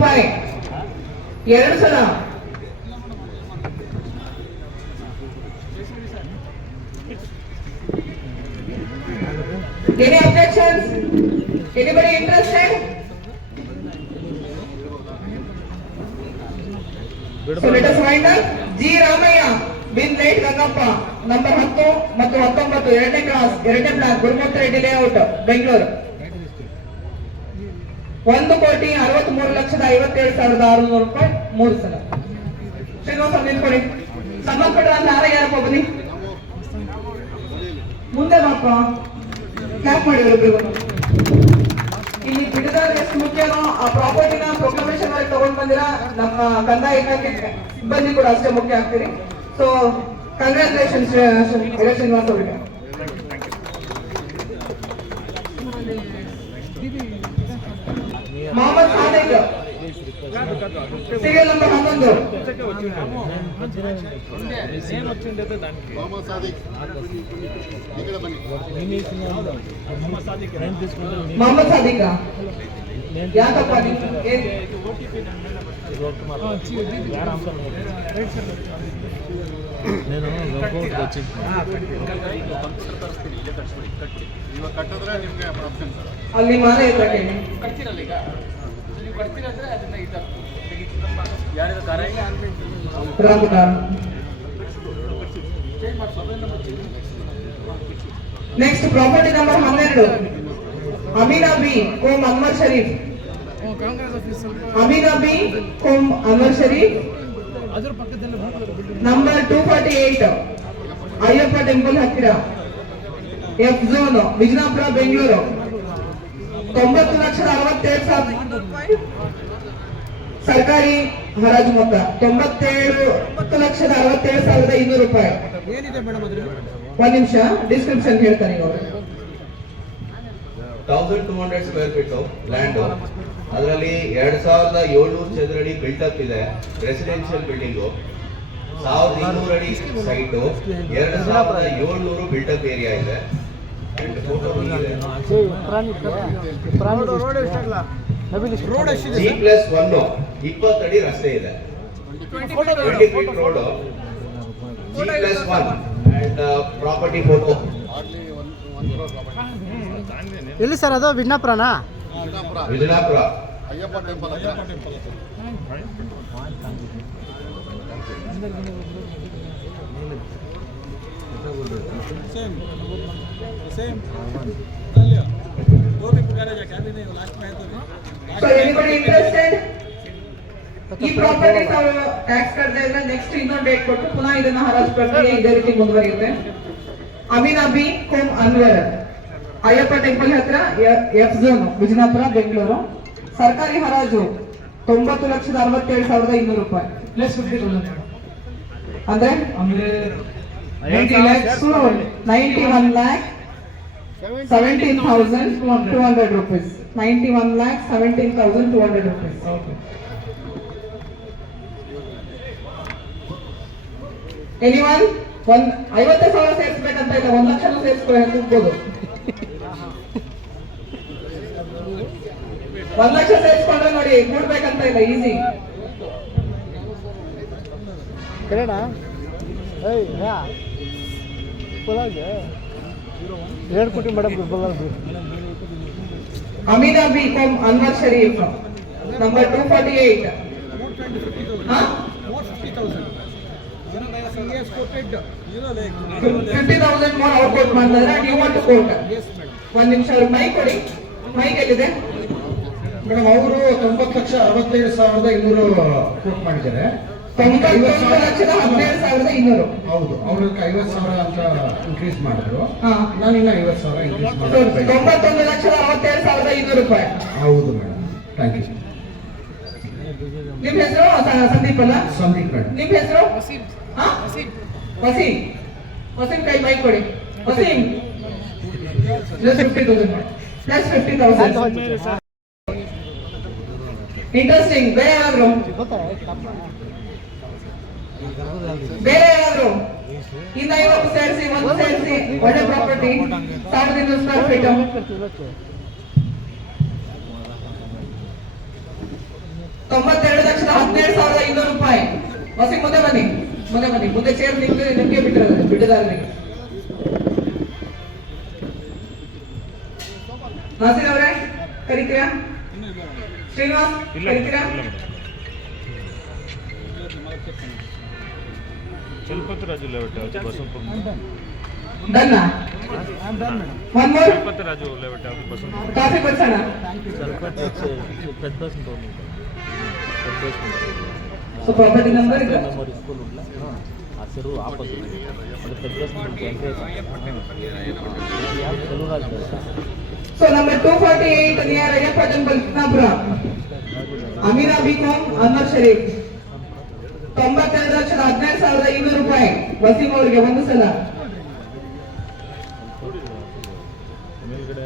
ರೂಪಾಯಿ. ಎರಡು ಸಲ. Any objections? ಎನಿ ಬರೀ So let us find out. G Ramaiah win late Gangappa number ಹತ್ತು ಮತ್ತು ಹತ್ತೊಂಬತ್ತು. ಎರಡನೇ ಕ್ಲಾಸ್ ಎರಡನೇ ಬ್ಲಾಕ್ ಗುರುಮೂರ್ತಿ ರೆಡ್ಡಿ ಲೇಔಟ್ ಬೆಂಗಳೂರು ಒಂದು ಕೋಟಿ ಅರವತ್ಮೂರು ಲಕ್ಷದ ಐವತ್ತೇಳು ಸಾವಿರದ ಆರುನೂರು ರೂಪಾಯಿ ಮೂರು ಸಲ. ಶ್ರೀನಿವಾಸ ನಿಂತ್ಕೊಡಿ ಸಂಬಂಧಪಟ್ಟ ಯಾರ ಯಾರಪ್ಪ ಬನ್ನಿ ಮುಂದೆ ಬಾಪ ಕ್ಯಾಪ್ ಮಾಡಿ ಇಲ್ಲಿ ಬಿಡದಾರ ಎಷ್ಟು ಮುಖ್ಯನೋ ಆ ಪ್ರಾಪರ್ಟಿನ ಪ್ರೊಕ್ಲಮೇಶನ್ ಆಗಿ ತಗೊಂಡ್ ಬಂದಿರ ನಮ್ಮ ಕಂದಾಯ ಇಲಾಖೆ ಸಿಬ್ಬಂದಿ ಕೂಡ ಅಷ್ಟೇ ಮುಖ್ಯ ಆಗ್ತೀರಿ. ಸೊ ಕಂಗ್ರ್ಯಾಚುಲೇಷನ್ ಶ್ರೀನಿವಾಸ ಅವರಿಗೆ. ಸಾದಿಕ್ ಸೀರಿಯಲ್ ನಂಬರ್ ಹನ್ನೊಂದು ಮೊಹಮ್ಮದ್ ಸಾದಿಕ ಯಾಕಪ್ಪ ಕಡೆ ಬನ್ನಿ ಮೊಹಮ್ಮದ್ ಸಾದಿಕ್ ಯಾಕಪ್ಪ ನೀವು ಏನ್ ನೀವು ಬರ್ತೀರ ಅಂದರೆ ಅದನ್ನು ಇದಾಗ್ತದೆ. ನೆಕ್ಸ್ಟ್ ಪ್ರಾಪರ್ಟಿ ನಂಬರ್ ಹನ್ನೆರಡು. ಅಮೀನಾ ಬಿ ಕೋಮ್ Anwar Sharif. Amina Bi Kom Anwar Sharif. Number two forty eight Ayyappa temple ಹತ್ತಿರ. F zone Bengaluru. ತೊಂಬತ್ತು ಲಕ್ಷದ ಅರವತ್ತೇಳು ಸಾವಿರದ ಸರ್ಕಾರಿ ಹರಾಜು ಮೊತ್ತ ತೊಂಬತ್ತೇಳು ಒಂಬತ್ತು ಲಕ್ಷದ ಅರವತ್ತೇಳು ಸಾವಿರದ ಇನ್ನೂರು ರೂಪಾಯಿ. ಒಂದ್ ನಿಮಿಷ ಡಿಸ್ಕ್ರಿಪ್ಷನ್ ಹೇಳ್ತಾರೆ thousand two hundred square feet land ಅದರಲ್ಲಿ ಎರಡ್ ಸಾವಿರದ ಏಳ್ನೂರು ಚದರಡಿ ಬಿಲ್ಟಪ್ ಇದೆ ರೆಸಿಡೆನ್ಷಿಯಲ್ ಬಿಲ್ಡಿಂಗು ಸಾವಿರದ ಇನ್ನೂರು ಅಡಿ ಸೈಟ್ ಎರಡು ಸಾವಿರದ ಏಳ್ನೂರು ಬಿಲ್ಟಪ್ ಏರಿಯಾ ಇದೆ. ಜಿ ಪ್ಲಸ್ ಒನ್ ಇಪ್ಪತ್ತಡಿ ರಸ್ತೆ ಇದೆ. Twenty feet road G plus one and property photo hardly ಒಂದು ಒಂದು ಪ್ರಾಪರ್ಟಿ ಎಲ್ಲಿ ಸರ್ ಅದು? ವಿಜ್ಞಾಪುರನಾ? ವಿಜಯಪುರ ಅಯ್ಯಪ್ಪ ಟೆಂಪಲ್ ಹತ್ರ ಇಂಟ್ರೆಸ್ಟೆಡ್ ಈ ಪ್ರಾಪರ್ಟಿ ಅವರು ಟ್ಯಾಕ್ಸ್ ಕಟ್ಟದೆ ಇದ್ರೆ ನೆಕ್ಸ್ಟ್ ಇನ್ನೊಂದು ಡೇಟ್ ಕೊಟ್ಟು ಪುನಃ ಇದನ್ನ ಹರಾಜು ಪ್ರಕ್ರಿಯೆ ಇದೇ ರೀತಿ ಮುಂದುವರಿಯುತ್ತೆ. ಅಮೀನ್ ಅಬಿ ಕೋಮ್ ಅನ್ವರ್. ಅಯ್ಯಪ್ಪ ಟೆಂಪಲ್ ಹತ್ರ ಎಫ್ ಝೋನ್ ವಿಜಯನಪುರ ಬೆಂಗಳೂರು. ಸರ್ಕಾರಿ ಹರಾಜು ತೊಂಬತ್ತು ಲಕ್ಷದ ಅರವತ್ತೇಳು ಸಾವಿರದ ಇನ್ನೂರು ರೂಪಾಯಿ. ಪ್ಲಸ್ ಫಿಫ್ಟಿ ಅಂದ್ರೆ ninety lakhs ninety one lakh seventeen thousand two hundred rupees ninety one lakh seventeen thousand two hundred rupees any one ಒಂದ್ ಐವತ್ತು ಸಾವಿರ ಸೇರಿಸ್ಬೇಕಂತ ಇಲ್ಲ, ಒಂದ್ ಲಕ್ಷನೂ ಸೇರಿಸ್ಬೋದು ಒಂದ್ ಲಕ್ಷ ಸೇರಿಸ್ಕೊಂಡ್ರೆ ನೋಡಿ ಕೂಡ್ಬೇಕಂತ ಇಲ್ಲ ಈಸಿ ಕರೆನಾ ಏಯ್, ಯಾ? ಎರಡು ಕೋಟಿ madam Amina Bi com Anwar Sharif. Number two forty eight fifty thousand more output ಮಾಡಿದ್ರೆ ನೀವು ವಾಂಟ್ ಟು ಕೋಟ್ ಒಂದು ನಿಮಿಷ ಅವ್ರ ಮೈಕ್ ಕೊಡಿ. ಮೈಕ್ ಎಲ್ಲಿದೆ? ಮೇಡಮ್ ಅವರು ತೊಂಬತ್ತು ಲಕ್ಷ ಅರವತ್ತೈದು ಸಾವಿರದ ಇನ್ನೂರು ಕೋಟ್ ಮಾಡಿದ್ದಾರೆ. ತೊಂಬತ್ತೊಂದು ಲಕ್ಷದ ಹದಿನೇಳು ಸಾವಿರದ ಇನ್ನೂರು. ಹೌದು ಅವ್ರಿಗೆ ಐವತ್ತು ಸಾವಿರ ಅಂತ ಇನ್ಕ್ರೀಸ್ ಮಾಡಿದ್ರು. ಹಾ. ನಾನು ಇನ್ನ ಐವತ್ತು ಸಾವಿರ ಇನ್ಕ್ರೀಸ್ ತೊಂಬತ್ತೊಂದು ಲಕ್ಷದ ಅರವತ್ತೇಳು ಸಾವಿರದ ಇನ್ನೂರು ರೂಪಾಯಿ. ಹೌದು ಮೇಡಮ್. ಥ್ಯಾಂಕ್ ಯು ನಿಮ್ಮ ಹೆಸರು? ಸಂದೀಪ್ ಅಲ್ಲ? ಸಂದೀಪ್ ಮೇಡಮ್. ನಿಮ್ ಹೆಸರು? ಹಾ? ವಸೀಂ. ವಸೀಂ. ಕೈ ಬೈಕ್ ಕೊಡಿ. Waseem. Fifty thousand plus fifty thousand interesting ಬೇರೆ ಯಾರಾದ್ರು ಬೇರೆ ಯಾರಾದ್ರು ಇನ್ನ ಐವತ್ತು ಸೇರಿಸಿ ಒಂದು ಸೇರಿಸಿ ಒಳ್ಳೆ ಪ್ರಾಪರ್ಟಿ ಸಾವಿರದ ಇನ್ನೂರು ಸ್ಕ್ವೇರ್ ಫೀಟ್ ತೊಂಬತ್ತೆರಡು ಲಕ್ಷದ ಹದಿನೇಳು ಸಾವಿರದ ಇನ್ನೂರು ರೂಪಾಯಿ. ಹೊಸಿ ಮುಂದೆ ಬನ್ನಿ ಮುಂದೆ ಬನ್ನಿ ಮುಂದೆ ಚೇರ್ ನಿಮ್ಗೆ ನಿಮ್ಗೆ ಬಿಟ್ಟಿರೋದು ಬಿಡದಾರ್ರಿ ನಾಸಿರ್ ಅವರೇ ಕರಿತೀರಾ? Srinivas ಕರಿತೀರಾ? Chilpatraju Levita, Basampur. Done now. I'm done, madam. One more. Chilpatraju Levita, Basampur. Coffee, Batsana. Chilpatraju, Basampur. So, property number? Number is full. ಆ ಸೆರು ಆಪತ್ತು ಅದು press so number two forty eight near Ayyappa temple Krishnapura Amira Bi com Anwar Sharif ತೊಂಬತ್ತೆರಡು ಲಕ್ಷದ ಹದಿನೈದು ಸಾವಿರದ ಇನ್ನೂರು ರೂಪಾಯಿ ವಸೀಂ ಅವರಿಗೆ ಒಂದು ಸಲ. ಮೇಲ್ಗಡೆ